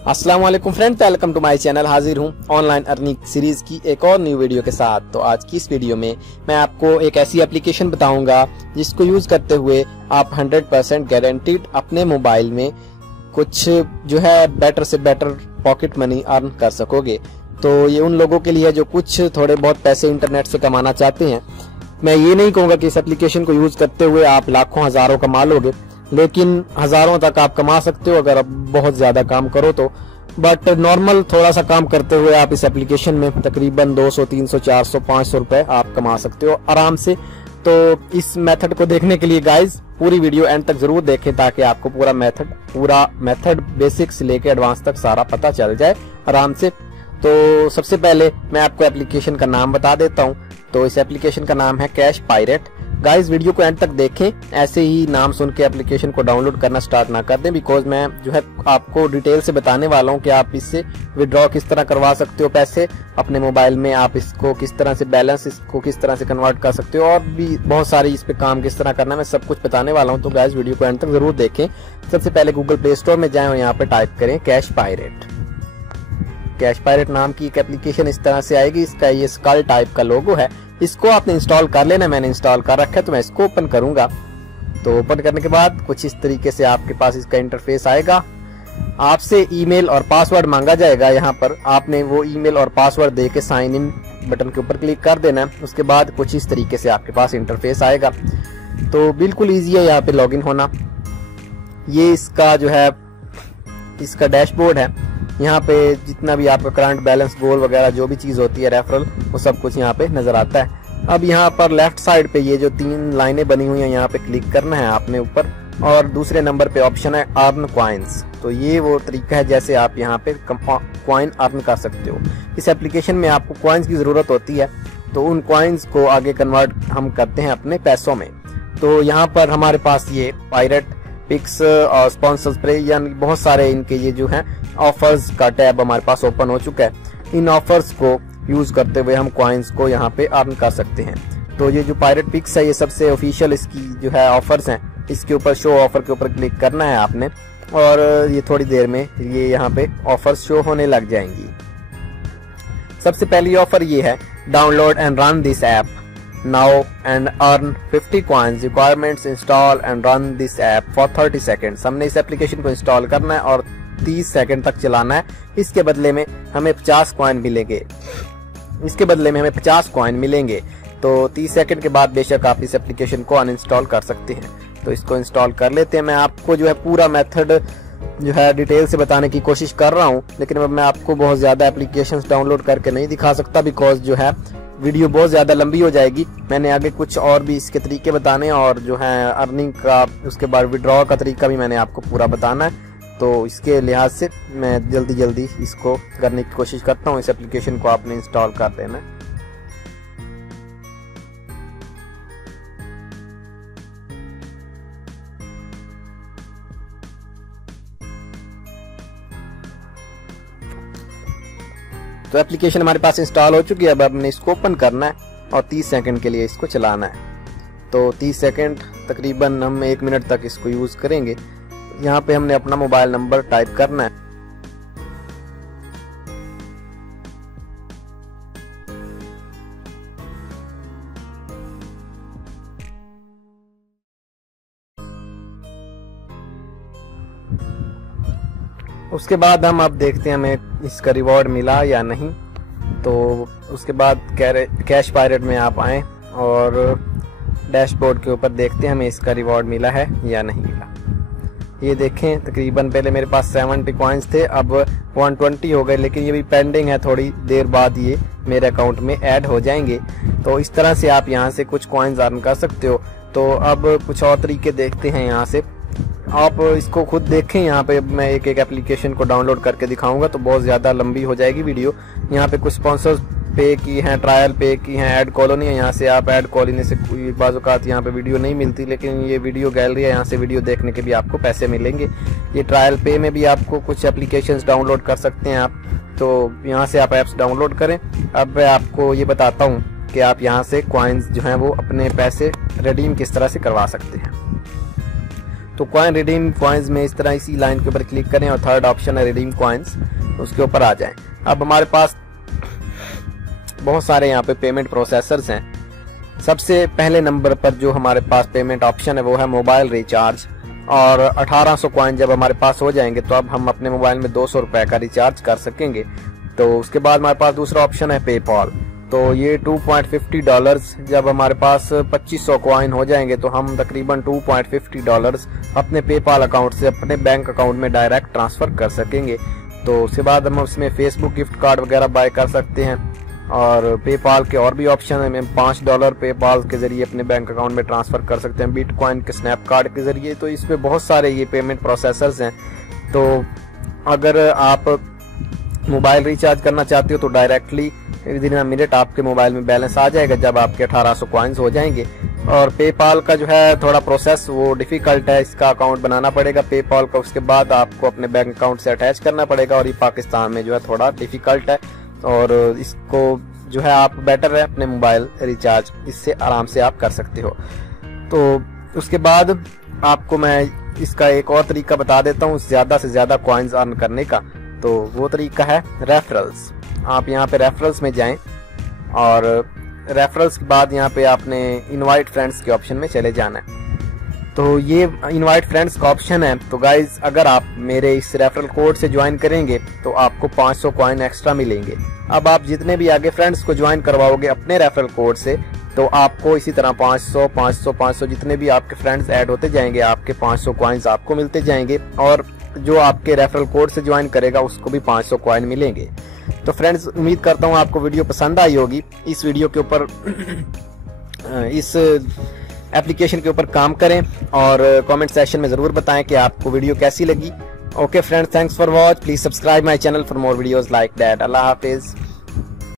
अस्सलाम वालेकुम friend, welcome to my channel. हाजिर हूँ ऑनलाइन अर्निंग सीरीज की एक और न्यू वीडियो के साथ। तो आज की इस वीडियो में मैं आपको एक ऐसी एप्लीकेशन बताऊंगा जिसको यूज करते हुए आप 100% गारंटीड अपने मोबाइल में कुछ जो है बेटर से बेटर पॉकेट मनी अर्न कर सकोगे। तो ये उन लोगों के लिए है जो कुछ थोड़े बहुत पैसे इंटरनेट से कमाना चाहते हैं। मैं ये नहीं कहूँगा कि इस एप्लीकेशन को यूज करते हुए आप लाखों हजारों कमा लोगे, लेकिन हजारों तक आप कमा सकते हो अगर आप बहुत ज्यादा काम करो तो। बट नॉर्मल थोड़ा सा काम करते हुए आप इस एप्लीकेशन में तकरीबन 200, 300, 400, 500 रुपए आप कमा सकते हो आराम से। तो इस मेथड को देखने के लिए गाइज पूरी वीडियो एंड तक जरूर देखें ताकि आपको पूरा मेथड बेसिक से लेके एडवांस तक सारा पता चल जाए आराम से। तो सबसे पहले मैं आपको एप्लीकेशन का नाम बता देता हूँ। तो इस एप्लीकेशन का नाम है कैश पायरेट। गाइस वीडियो को एंड तक देखें, ऐसे ही नाम सुन के एप्लीकेशन को डाउनलोड करना स्टार्ट ना कर दें, बिकॉज मैं जो है आपको डिटेल से बताने वाला हूं कि आप इससे विड्रॉ किस तरह करवा सकते हो पैसे अपने मोबाइल में, आप इसको किस तरह से बैलेंस इसको किस तरह से कन्वर्ट कर सकते हो और भी बहुत सारी इस पे काम किस तरह करना है, मैं सब कुछ बताने वाला हूँ। तो गाइस वीडियो को एंड तक जरूर देखें। सबसे पहले गूगल प्ले स्टोर में जाएं और यहाँ पे टाइप करें कैश पायरेट। कैश पायरेट नाम की एक एप्लीकेशन इस तरह से आएगी। इसका ये स्कल टाइप का लोगो है, इसको आपने इंस्टॉल कर लेना। मैंने इंस्टॉल कर रखा है तो मैं इसको ओपन करूंगा। तो ओपन करने के बाद कुछ इस तरीके से आपके पास इसका इंटरफेस आएगा। आपसे ईमेल और पासवर्ड मांगा जाएगा। यहाँ पर आपने वो ईमेल और पासवर्ड दे के साइन इन बटन के ऊपर क्लिक कर देना है। उसके बाद कुछ इस तरीके से आपके पास इंटरफेस आएगा। तो बिल्कुल ईजी है यहाँ पे लॉगिन होना। ये इसका जो है इसका डैशबोर्ड है। यहाँ पे जितना भी आपका करंट बैलेंस, गोल वगैरह जो भी चीज होती है, रेफरल, वो सब कुछ यहाँ पे नजर आता है। अब यहाँ पर लेफ्ट साइड पे ये जो 3 लाइनें बनी हुई हैं यहाँ पे क्लिक करना है आपने ऊपर, और दूसरे नंबर पे ऑप्शन है अर्न कॉइन्स। तो ये वो तरीका है जैसे आप यहाँ पे कॉइन अर्न कर सकते हो। इस एप्लीकेशन में आपको कॉइन्स की जरूरत होती है, तो उन कॉइन्स को आगे कन्वर्ट हम करते हैं अपने पैसों में। तो यहाँ पर हमारे पास ये पायरेट पिक्स और स्पॉन्सर स्प्रे यानी बहुत सारे इनके ये जो हैं ऑफर्स का टैब हमारे पास ओपन हो चुका है। इन ऑफर्स को यूज करते हुए हम कॉइन्स को यहाँ पे अर्न कर सकते हैं। तो ये जो पायरेट पिक्स है ये सबसे ऑफिशियल इसकी जो है ऑफर्स हैं। इसके ऊपर शो ऑफर के ऊपर क्लिक करना है आपने और ये थोड़ी देर में ये यहाँ पे ऑफर्स शो होने लग जाएंगी। सबसे पहली ऑफर ये है, download and run this app now and earn 50 coins, requirements install and run this app for 30 seconds। हमने इस एप्लीकेशन को इंस्टॉल करना है और 30 सेकंड तक चलाना है। इसके बदले में हमें 50 कॉइन मिलेंगे। तो 30 सेकंड के बाद बेशक आप इस एप्लीकेशन को अनइंस्टॉल कर सकते हैं। तो इसको इंस्टॉल कर लेते हैं। मैं आपको जो है पूरा मेथड जो है डिटेल से बताने की कोशिश कर रहा हूँ, लेकिन मैं आपको बहुत ज्यादा एप्लीकेशंस डाउनलोड करके नहीं दिखा सकता, बिकॉज जो है वीडियो बहुत ज्यादा लंबी हो जाएगी। मैंने आगे कुछ और भी इसके तरीके बताने और जो है अर्निंग का, उसके बाद विड्रॉ का तरीका भी मैंने आपको पूरा बताना है। तो इसके लिहाज से मैं जल्दी इसको करने की कोशिश करता हूँ। इस एप्लीकेशन को आपने इंस्टॉल कर देना है। तो एप्लीकेशन हमारे पास इंस्टॉल हो चुकी है। अब हमने इसको ओपन करना है और 30 सेकंड के लिए इसको चलाना है। तो 30 सेकंड तकरीबन हम 1 मिनट तक इसको यूज करेंगे। यहाँ पे हमने अपना मोबाइल नंबर टाइप करना है। उसके बाद हम अब देखते हैं हमें इसका रिवॉर्ड मिला या नहीं। तो उसके बाद कैश पायरेट में आप आए और डैशबोर्ड के ऊपर देखते हैं हमें इसका रिवॉर्ड मिला है या नहीं मिला। ये देखें, तकरीबन पहले मेरे पास 70 कॉइन्स थे, अब 120 हो गए, लेकिन ये भी पेंडिंग है। थोड़ी देर बाद ये मेरे अकाउंट में ऐड हो जाएंगे। तो इस तरह से आप यहाँ से कुछ कॉइन्स अर्न कर सकते हो। तो अब कुछ और तरीके देखते हैं। यहाँ से आप इसको खुद देखें। यहाँ पे मैं एक एप्लीकेशन को डाउनलोड करके दिखाऊंगा तो बहुत ज्यादा लंबी हो जाएगी वीडियो। यहाँ पे कुछ स्पॉन्सर पे की हैं, ट्रायल पे की हैं, ऐड कॉलोनी है। यहाँ से आप ऐड कॉलोनी से कोई बाज़-औक़ात यहाँ पे वीडियो नहीं मिलती, लेकिन ये वीडियो गैलरी है, यहाँ से वीडियो देखने के भी आपको पैसे मिलेंगे। ये ट्रायल पे में भी आपको कुछ एप्लीकेशंस डाउनलोड कर सकते हैं आप। तो यहाँ से आप ऐप्स डाउनलोड करें। अब मैं आपको ये बताता हूँ कि आप यहाँ से कॉइन्स जो हैं वो अपने पैसे रिडीम किस तरह से करवा सकते हैं। तो कॉइन रिडीम कॉइन्स में इस तरह इसी लाइन के ऊपर क्लिक करें और थर्ड ऑप्शन है रिडीम कॉइन्स, उसके ऊपर आ जाएं। अब हमारे पास बहुत सारे यहाँ पे पेमेंट प्रोसेसर्स हैं। सबसे पहले नंबर पर जो हमारे पास पेमेंट ऑप्शन है वो है मोबाइल रिचार्ज, और 1800 कॉइन जब हमारे पास हो जाएंगे तो अब हम अपने मोबाइल में 200 रुपए का रिचार्ज कर सकेंगे। तो उसके बाद हमारे पास दूसरा ऑप्शन है पेपॉल, तो ये $2.50 जब हमारे पास 2500 कॉइन हो जाएंगे तो हम तकरीबन $2.50 अपने पेपाल अकाउंट से अपने बैंक अकाउंट में डायरेक्ट ट्रांसफर कर सकेंगे। तो उसके बाद हम उसमें फेसबुक गिफ्ट कार्ड वगैरह बाय कर सकते हैं, और पेपाल के और भी ऑप्शन है, $5 पेपाल के जरिए अपने बैंक अकाउंट में ट्रांसफर कर सकते हैं, बिटकॉइन के स्नैप कार्ड के जरिए। तो इसमें बहुत सारे ये पेमेंट प्रोसेसर्स हैं। तो अगर आप मोबाइल रिचार्ज करना चाहते हो तो डायरेक्टली विदिन अ मिनट आपके मोबाइल में बैलेंस आ जाएगा जब आपके 1800 कॉइन्स हो जाएंगे। और पेपाल का जो है थोड़ा प्रोसेस वो डिफिकल्ट है, इसका अकाउंट बनाना पड़ेगा पेपाल का, उसके बाद आपको अपने बैंक अकाउंट से अटैच करना पड़ेगा, और ये पाकिस्तान में जो है थोड़ा डिफिकल्ट है। और इसको जो है आप बेटर है अपने मोबाइल रिचार्ज इससे आराम से आप कर सकते हो। तो उसके बाद आपको मैं इसका एक और तरीका बता देता हूँ ज्यादा से ज्यादा कॉइन्स अर्न करने का। तो वो तरीका है रेफरल्स। आप यहाँ पे रेफरल्स में जाएं, और रेफरल्स के बाद यहाँ पे आपने इनवाइट फ्रेंड्स के ऑप्शन में चले जाना है। तो ये इनवाइट फ्रेंड्स का ऑप्शन है। तो गाइज अगर आप मेरे इस रेफरल कोड से ज्वाइन करेंगे तो आपको 500 कॉइन एक्स्ट्रा मिलेंगे। अब आप जितने भी आगे फ्रेंड्स को ज्वाइन करवाओगे अपने रेफरल कोड से तो आपको इसी तरह 500 500 500 जितने भी आपके फ्रेंड्स ऐड होते जाएंगे आपके 500 कॉइन्स आपको मिलते जाएंगे, और जो आपके रेफरल कोड से ज्वाइन करेगा उसको भी 500 कॉइन मिलेंगे। तो फ्रेंड्स उम्मीद करता हूँ आपको वीडियो पसंद आई होगी। इस वीडियो के ऊपर इस एप्लीकेशन के ऊपर काम करें और कमेंट सेक्शन में जरूर बताएं कि आपको वीडियो कैसी लगी। Okay friends, thanks for watch. Please subscribe my channel for more videos like that. Allah Hafiz.